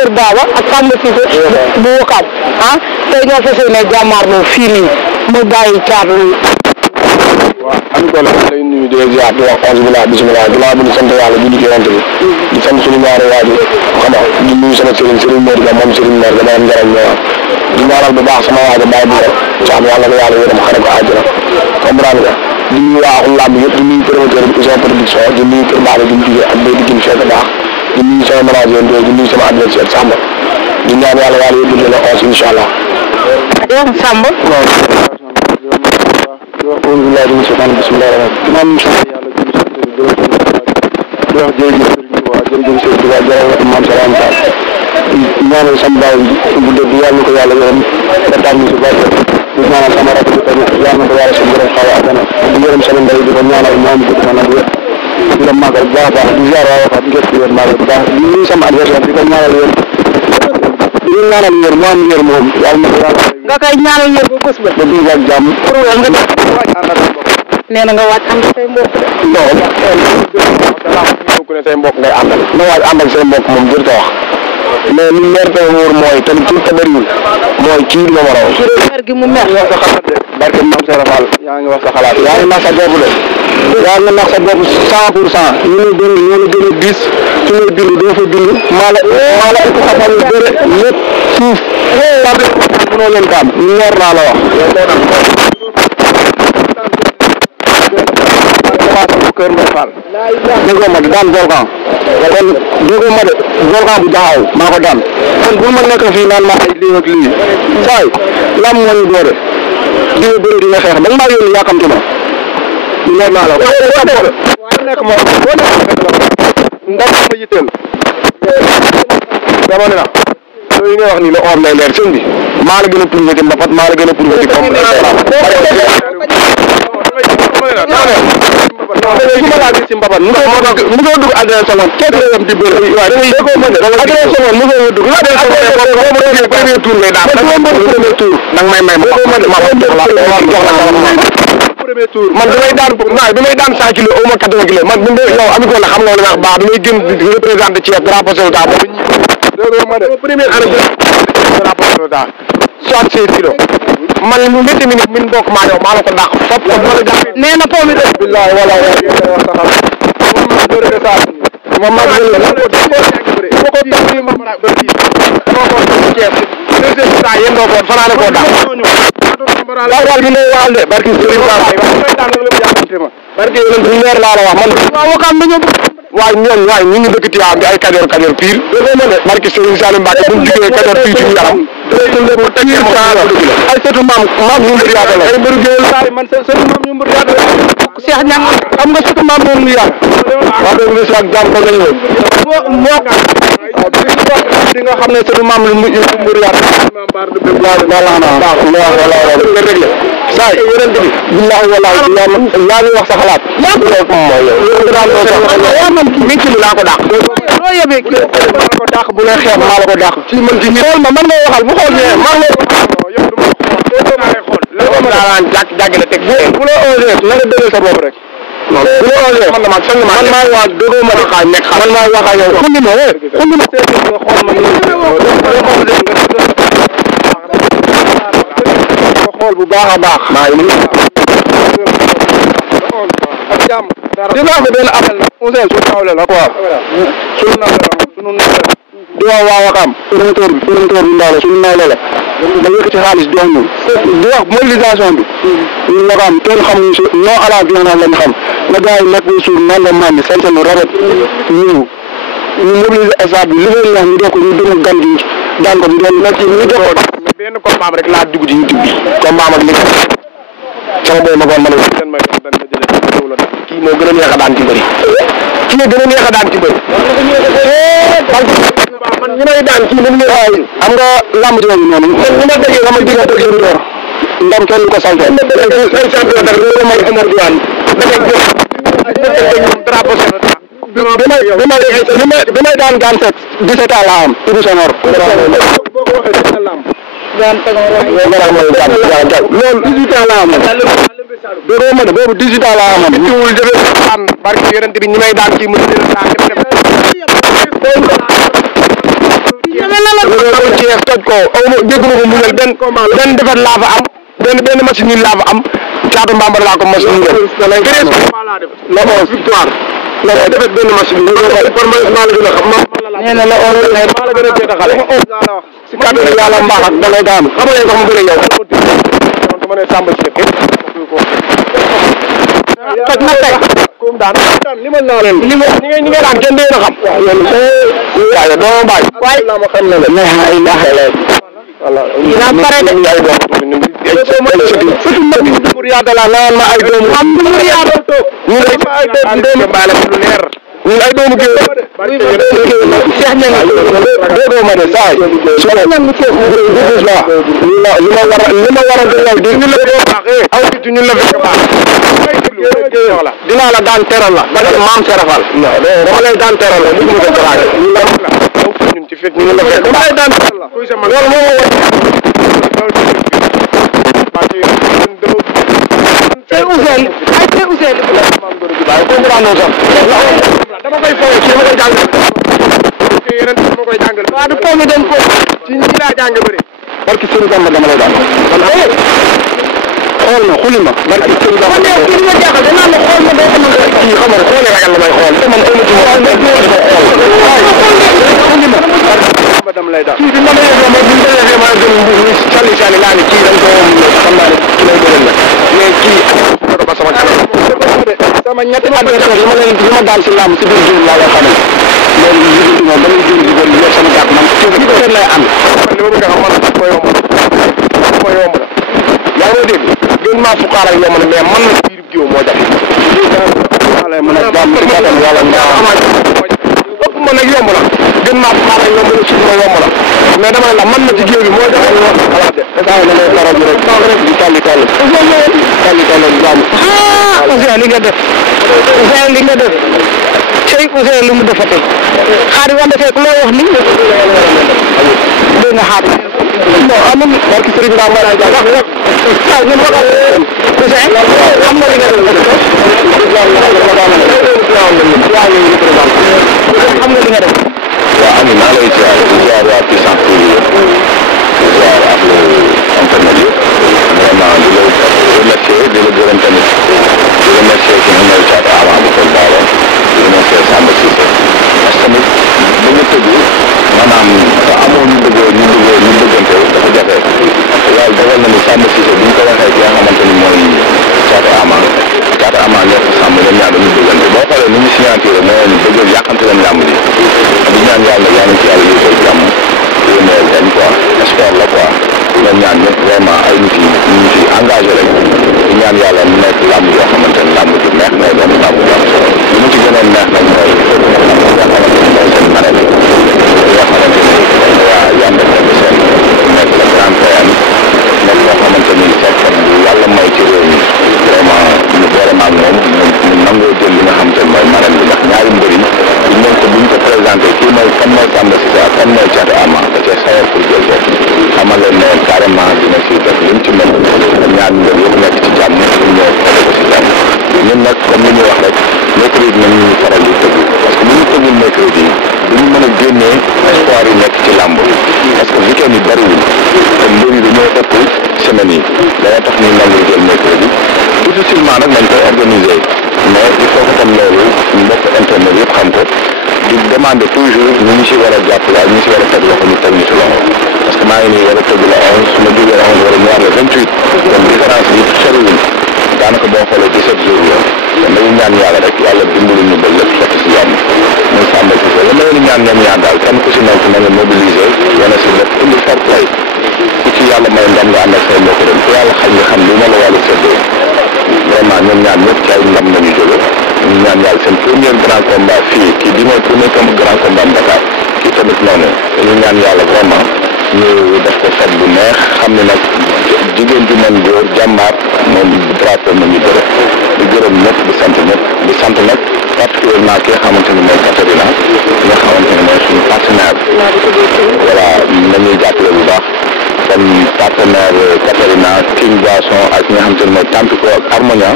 Kër Baba ak Samba Cissé bu Wakaam ah tey ñoo fas yéene jàmmaarloo fii nii mu bàyyi caatu waaw am ko la lay nuyu di ziar di wax alhamdulilah bisimilah ginnaaw bi di sant yàlla di yonent bi di sant suñu ñaari waajur xam nga di nuyu sama Serigne Mor Ga moom Serigne Mor Ga dama am njëriñ ñëwaat di ñaanal bu baax sama waajur Baye Bouba Thiam yàlla ko yàlla yërëm xare ko àjjana comprendre nga di nuyu waa axul làmb yëpp di nuyu promoteur bi Ousmane production di nuyu Kër Baaba di nuyu ak Béy di gën fekk baax di nuyu sama manager Ndoye di nuyu sama adversaire Samba di ñaan yàlla yëpp leen la onze incha allah. Samba. alhamdulilah di sant bisimilah ginnaaw ñu sant yàlla jërëjëf Serigne Touba jërëjëf Serigne Touba jërëjëf Mame Salam Fall ñaanal sama baay bu dee yàlla na ko yàlla yërëm ba tax ñu si bàyyi di ñaanal sama rakk bi tamit yàlla na ko yàlla suñu borom xaw a àggana di yërëm sama ndey di ko ñaanal moom gudd fan ak wér di la màggal bu baax a baax di ziar waa Wafa di jot ci wér màggal bu baax di nuyu sama adversaire di ko ñaanal yéen di ñaanal yéen mu am yéen moom yàlla na ko yàlla nga koy ñaanal yéen ba bés ba. ba bii ak jàmm nee na nga waaj ànd ak say mbokk de. non ku ne say mbokk ngay àndal na waaj ànd ak say mbokk moom jër ta wax mais li mer te wóor mooy te tuut te bëriwul mooy kii la war a wax. mer gi mu mer. wax sa xalaat de barke Mame Sera Fall yaa ngi wax sa xalaat yaa ngi nax sa bopp de yaa ngi nax sa bopp 100% ñu ne dégg ñoo la gën a gis su ñuy bind doo fa bind maa la ëpp xam-xam yu bëre ñëpp suuf parce que mënoo leen kaam ñor naa la wax Kër Mbaye Fall déggoo ma daan volcan kon déggoo ma de volcan bu jaxaw maa ko daan kon bu ma nekk fii naan ma ay lii ak lii saay lam moo ñu doore di nga bëri di nga xeex da nga maa yónni yàkkamti ma ñor naa la nekk ma boo nekk ndax ma yitteel dama ne la loolu yi ngay wax nii la or lay leer sëñ bi maa la gën a prouvé ci mbapat maa la gën a prouvé ci comme su ma laa gis ci mbapat mu soo dugg Adrien Senghor képp la yam di bëri waaye Adrien Senghor mu soo dugg premier tour ngay daan premier tour nag may ma premier tour man damay daan bi may daan 100 kilos au moins 80 kilos man bu yow ami ko la xam nga lu wax baax bi may gën di représenté ci drapeau Sénégal boobu premier année drapeau Sénégal 66 kilos man mu métti mi min bokk maa yow maa la ko dàq fop ko ma la jàpp nee na po mi de billahi wala wax saxal moom do de sa moom ma gën la ko tax ma mara bëri ko ceeb deuxième temps yendo ko fanaane ko dàq wal bi ne wal de barki Serigne Ba may daan nak la jaxante ma barki yenen bu leer la wax man waaw Wakam dañu waay ñoom waay ñu ngi dëkk Tivaouane bi ay Kajoor pire déggoo ma de barki Serigne Salim Mbacke bu ñu jógee Kajoor fii ci yaram ay sëtu maam ñu mbir yaata la ay mbir géwél saari man sëtu maam ñu mbir yaata la Cheikh Niang xam nga sëtu maam ñu mbir yaata wax dëgg li ak jàmm ko lañu moo di nga xam ne sëtu maam lu mbir yaata wala saay yonent bi billahi wallahi yaa ngi wax sa xalaat yaa man mi ci laa ko dàq loo yebee maa la ko dàq bu lay xeeb maa la ko dàq ci man ci xool ma man ngay waxal bu xool ne maa ngi yow du ma xool léegi ma daan jàgg la teg bu la osé na nga dëggal sa bopp rek bu la osé man maa ngi wax dëggoo ma xaaj nekk man maa wax ak yow xundi ma seeti nga xool ma xool bu baax a baax maa ngi nii ak jàmm dina am benn appel Ousseyn su nawle la quoi sunu nawle la sunu nawle di wax waa Wakam promoteur bi ndaw la sunu nawle la da yëkkati xaalis jox ñu di wax mobilisation bi ñun Wakam kenn xamuñu si non à la violence lañ xam na gars yi nekk suur nan la mandi sant nu rafet ñëw ñu mobiliser stade bi li leen wax ñu def ko ñu dëgg gan gi daan ko ñu jox ko benn combat rek laa dugg ci YouTube bi combat ak li sama boy ma ko man sen may dan ma jëlé la kii moo gën a neex a daan ci bëri kii moo gën a neex a daan ci bëri man ñu may daan kii ñu ay am nga lamb jooju noonu ñu ma déggee sama diggante ak Dóor ndam kenn ko salté ay champion dara do may Omar Diwane da drapeau Sénégal bi may daan gaan set 17 ans la am Ibou Senghor boo ko waxee dina lamb gaan Senghor loolu 18 ans la am doo ma de boobu 18 ans la am ciwul jëfe am barki yonent bi ñi may daan kii mu dina daan xeex toj ko aw ma dégg ma ko muñal benn defet laa fa am benn match nii laa fa am Caatu Bambara laa ko mos ñu def la 11 victoire la defet benn match bi maa la gën a xam nee na la 11 maa la gën a seeta xale si kàddu yàlla mbaax ak da ngay daanu xam nga sax mu bëre yow dama ne Samba ci toj na tey comme daan limal naa leen ñi nga daan kenn dee na xam waaye doo bàyyi waaye la ma xam na la ay ndax wala ina pare de yaay doom surtout ma bi pour yaata la naan ma ay doom am du mu yaata to ñu lay ay doom baale lu leer ñu ay doomu géew Cheikh ñang do ma de say su la ñang ci li ma war a dal di ñu la baaxé aw ci ñu la fekk baax dinaa la daan teral la ba maam serafal dama lay daan teral la ñu ko traage ñun ci fekk ñu la fekk dama lay daan teral la loolu moo Cheikh Ousseyn ay Cheikh Ousseyn dama koy fooye ci ma koy jàngal ci yeneen dama koy jàngal waaw du foofu dem ko ci ñi laa jàng bëri barki sëñ Bamba dama lay daan xool ma xuli ma barki sëñ Bamba ci ma jaaxal danaa la xool ma doo ko mën ci xam nga xoolee ragal la may xool te man amu ci xool xuli ma dama lay daan ci bi ma lay ma bu ñu defee ma gën ni sali laa ni kii dañ ko xam naa ne ci lay bëri la mais kii ko ba sama kanam sama ñetti adversaire yi ma daal si lamb si biir jiw laa yoo xam ne loolu yëngatu moom damay jiw di bon yor sama gàtt man ci ko lay am li ma bëgg a xam man ko yomb la yaa ngi dégg gën maa fuqaaral yomb na mais man na ci biir jiw moo jafe wala mën a jàmm ci kattan yàlla ëpp ma nag yomb la gën maa fuqaaral yomb na ci ma yomb la mais dama la man na ci géew bi moo jafe xalaat de da ngay dara ji rek di tàlli jàmm Ousseyn li nga def Cheikh Ousseyn li mu defate xaari wanda fekk loo wax ni dégg nga xaari bon amin barki sëriñ Ba ma lay wax ñun waxal Ousseyn xam nga li nga def xam nga li nga def waaw amin maa lay ziar waa puissance TV ziar ak internet yi vraiment di la remercier di la gërëm tamit di remercier ki nga mooy Caatu Ama bu ko baaxoon di remercier Samba Cissé parce que tamit bu ñu tëdd maanaam te amoo ñu bëggante dafa jafe yàlla dogal na ni Samba Cissé bu ñu ko waxee ki nga xamante ni mooy Caatu Ama nekk Samba ñoom ñaar dañuy bëggante boo xoolee ni ñu signature moo ñu bëgg yàqante leen làmb ji di ñaan yàlla yaa ngi ci yàlla yóbbal jàmm yéeneel leen quoi espoir la quoi ñoom ñaan ñëpp vraiment ay nit yi ñu ci engagé rek di ñaan yàlla mu nekk làmb yoo xamante ne làmb ju neex ngay doon làmb ju am solo li mu ci gënoon neex nag mooy nga xamante ni mooy seen manel yoo xamante ni waa yàlla nekk seen nekk le grand PM nekk loo xamante ni seetkat bu yàlla may ci réew mi vraiment ñu boole maag moom mu nangoo jël li nga xamante ni mooy manel bi ndax ñaari mbër yi buñ ko présenté kii mooy kan mooy Samba Cissé ak kan mooy Caatu Ama da cee sawar pour jël ko xamal leen ne carrément dina si def li mu ci mën ñaar mbër yëpp nekk ci jàmm ñu ñëw fekk ko si jàmm ñun nag comme li ñuy wax rek mercredi nañ ñu faral di tëgg parce que bu ñu tëggul mercredi duñu mën a génnee espoir yi nekk ci làmb parce que weekend yi bëriwul te mbër yi dañoo ëpp semaine yi dañoo tax ñu nangu jël mercredi difficilement nag nañ koy organiser mais il faut que tam loolu mbokk internet yëpp xam ko di demander toujours ñu ngi si war a jàppale ak ñu si war a teg loxo ñu teg ñu si loxo parce que maa ngi nii war a tëgg la 11 su ma jógee la 11 wala ñu war la 28 donc différence bi soriwul daanaka boo xoolee 17 jours la kon dañuy ñaan yàlla rek yàlla dimbali ñu ba lépp fekk si yàmm muy Samba Cissé la ma leen ñaan ñoom ñaan daal kenn ku si nekk na nga mobiliser wane si def indi fair play ku ci yàlla may ndam nga ànd ak say mbokk dem ku yàlla xañ nga xam li ma la wàllu séddoo vraiment ñoom ñaan ñëpp ci ay ndam nañu jóge ñu ñaan yàlla seen premier grand combat fii kii di mooy premier grand combat Dakar kii tamit noonu ñu ñaan yàlla vraiment ñu def ko fête bu neex xam ne nag jigéen ju mën góor jàmbaar moom drapeau ma ñu bëre di gërëm ñëpp di sant nag particulièrement ki nga xamante ni mooy Katerina nga xamante ni mooy suñu partenaire voilà nañuy jàppale bu baax kon partenaire Katerina King Boisson ak ñi nga xamante ni mooy Tampico ak Harmonia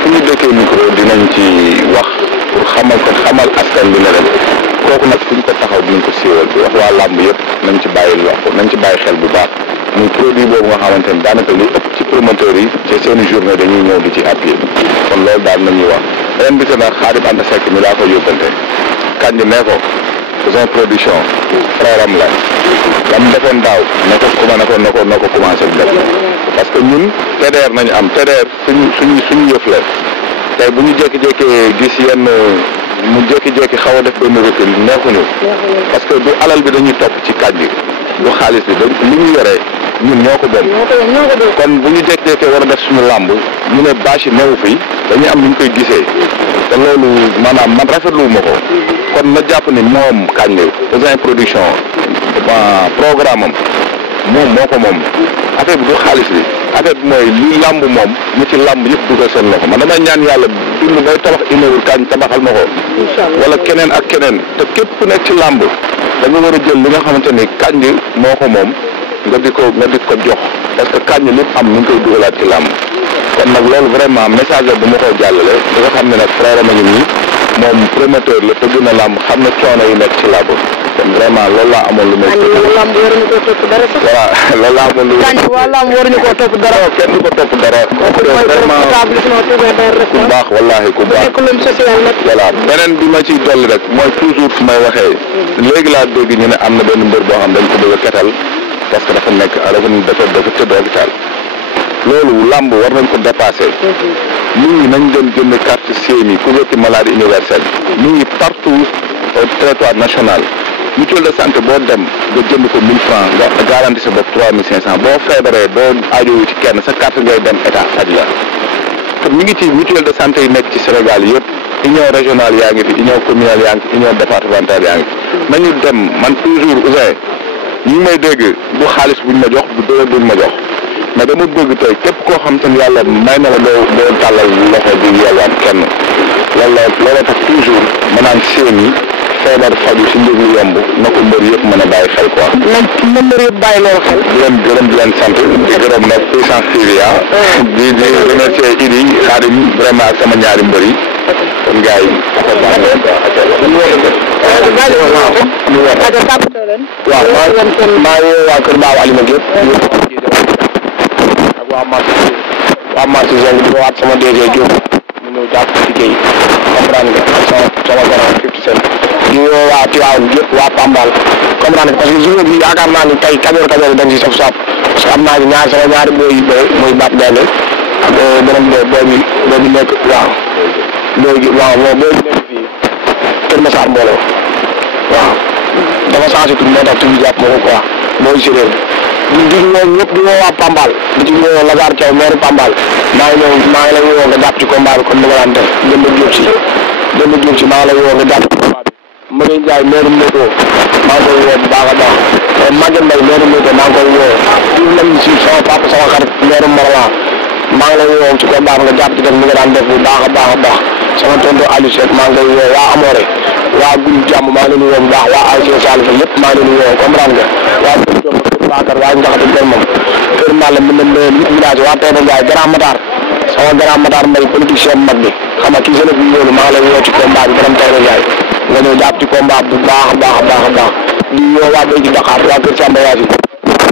fu ñu dëkkee micro dinañ ci wax pour xamal askan bi ne leen kooku nag fu ñu ko taxaw dinañ ko siiwal bi wax waa làmb yëpp nañ ci bàyyi xel bu baax muy produit boobu nga xamante ni daanaka li ëpp ci promoteurs yi ci seeni journée dañuy ñëw di ci appuyer kon loolu daal nañuy wax beneen bi nag Khadim Anta Seck mi laa ko yóbbante kanj ne ko Ouzin Production frère am la lam defoon daaw na ko commencé def parce que ñun TDR nañu am TDR suñu yëf la tey bu ñu jékki-jékkee gis yenn mu jékki-jékki xaw a def benn recul neexuñu parce que du alal bi dañuy topp ci kàj bi du xaalis bi li ñu yore ñun ñoo ko bom kon bu ñu jékki-jékkee war a def suñu làmb ñu ne bâche yi newu fi dañuy am lu ñu koy gisee te loolu maanaam man rafetlu ma ko kon na jàpp ni moom kañ Ouzin Production programme am moom moo ko moom affaire bi du xaalis bi affaire bi mooy li làmb moom ñu ci làmb yëpp dugal seen loxo man damay ñaan yàlla dund bay tabax immeuble kañ tabaxal ma ko wala keneen ak keneen te képp ku nekk ci làmb dañu war a jël li nga xamante ni kañ moo ko moom nga di ko jox parce que kañ lépp am ñu ngi koy dugalaat ci làmb kon nag loolu vraiment message la bu ma ko jàllale di nga xam ne nag frère ma ngi nii moom promoteur la tëgg na làmb xam na coono yi nekk ci làmb kon vraiment loolu laa amoon lu may. làmb waruñu koo topp dara sax. voilà loolu laa amoon lu may. waa làmb waruñu koo topp dara. kenn du ko topp dara. kooku vraiment ku baax wallaahi ku baax. voilà beneen bi ma ciy dolli rek mooy toujours fu may waxee léegi laa dégg ñu ne am na benn mbër boo xam dañ ko bëgg a ketal parce que dafa tëdd hôpital loolu làmb war nañ ko dépassé. nit ñi nañ dem jënd carte CMU couverture maladie universelle ñu ngi partout au territoire national mutuelle de santé boo dem nga jënd ko 1000 francs nga garanti sa bopp 3500 boo feebaree doo aajowu ci kenn sa carte ngay dem état faj la te mi ngi ci mutuelle de santé yi nekk ci Sénégal yëpp union régionale yaa ngi fi union communale yaa ngi fi union départementale yaa ngi fi nañu dem man toujours Ouzin ñi may dégg du xaalis buñ ma jox du dërëm buñ ma jox mais dama bëgg tey képp koo xam te ni yàlla may na la doo tàllal loxo bi yelwaan kenn loolu tax toujours ma naan seen yi feebar faju si njëg lu yomb na ko mbër yëpp mën a bàyyi xel quoi. na mbër yëpp bàyyi loolu xel. di leen gërëm di leen sant di gërëm nag puissance TV di remercier Idi Khadim vraiment ak sama ñaari mbër yi kon gars yi waaw maa ngi waa kër Baaw Alima Diop ak waa marché Zeng di waat sama DG Diop mu ñëw jàpp ci liggéey comprendre nga ak sama grand 50 Cent di woo waa Tivaouane yëpp waa Pambal comprendre nga parce que journée bi yaakaar naa ni tey kajoor dañ si saf saf parce que am naa ni sama ñaari booy yi mooy Bab Gaynde ak beneen booy bi nekk waaw booy bi nekk fii Kër Massar mbooloo waaw dafa changé tout moo tax tuuti jàpp ma ko quoi mooy séréer di woo ñëpp di woo waa Pambal di ci woo Lazare Thiaw maire Pambal maa ngi lay woo nga jàpp ci combat bi comme ni nga daan def Demba Diop si maa ngi lay woo nga jàpp ci combat bi Maguette Ndiaye maire Moto maa ngi koy woo bu baax a baax Maguette Mbaye maire Moto maa ngi koy woo Diouf nañ si sama papa sama xarit maire Morolan maa ngi lay woo ci combat bi nga jàpp ci def ni nga daan def bu baax a baax sama tonton Aliou Seck maa ngi koy woo waa Amore waa Gul Jàmm maa ngi leen di woo bu baax waa AIC Salifa yëpp maa ngi leen di woo comprendre nga waa Kër Bakar waa Njaxate Kër moom Kër Malle mën nañ leen huit village waa Taïba Ndiaye Grand Matar sama Grand Matar Mbaye politicien bu mag bi xam nga kii seen bi loolu maa ngi lay woo ci combat bi borom Taïba Ndiaye nga ñëw jàpp ci combat bu baax a baax di woo waa Béy ci Dakar waa Kër Samba Yacine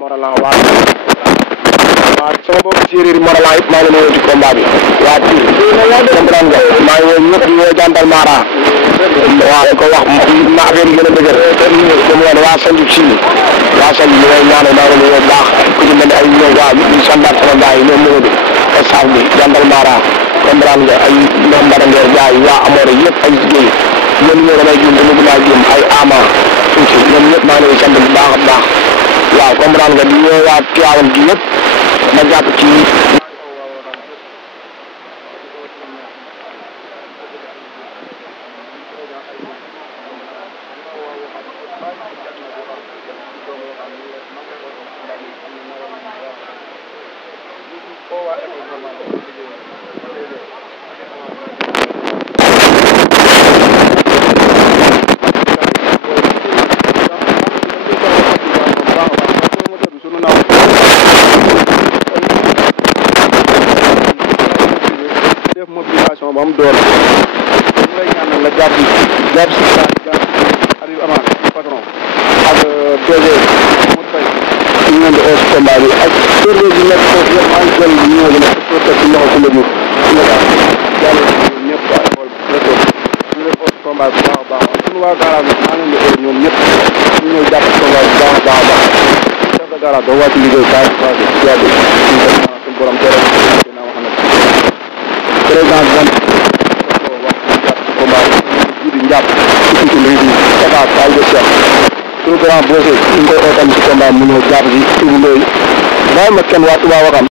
Moralan waa sama bopp séeréer yi Moralan yëpp maa ngi leen woo ci combat bi waa Pire comprendre nga maa ngi woo ñëpp di woo Jantal Mara waaw ko wax ma affaire yi gën a dëgër comme woon waa Sanjib si waa Sanjib bi mooy ñaanal maa ngi leen woo baax ku ci mel ne ay ñoom waa ñu sandaat sama gars yi ñoom Maodo staff bi Jantal Mara comprendre nga ay ñoom Mbadangeer gars yi waa Amore yëpp ay jigéen ñoom ñoo damay jum dama dinaa jum ay ama tuuti ñoom ñëpp maa ngi leen sant bu baax a baax waaw comprendre nga di woo waa Tivaouane gi yëpp ma jàpp ci mobilisation ba am doole ñu lay ñaanal la jàpp si Habib Amane patron ak DG Modou Faye ñu leen di oo si combat bi ak service yi nekk foofu yëpp maa ngi jël ñoo gi nekk pour teg ci loxo Koumba Diouf ci la jàll ñëpp waa école réseau ñu leen oo si combat bi baax a baax suñu waa garage nag maa leen di oo ñoom ñëpp ñu ñëw jàpp si combat bi baax a baax a baax chef de garage doo wàcc liggéey saa si waa bi suñu borom tere naa wax nag président bi wax jàpp si combat bi di njàpp ci ci mbir mi Tafa Fall de Cheikh suñu grand bossé ñu ngi koy oo tamit si combat mu ñëw jàpp si Ibou Ndoye bàyyi ma kenn waa Touba Wakam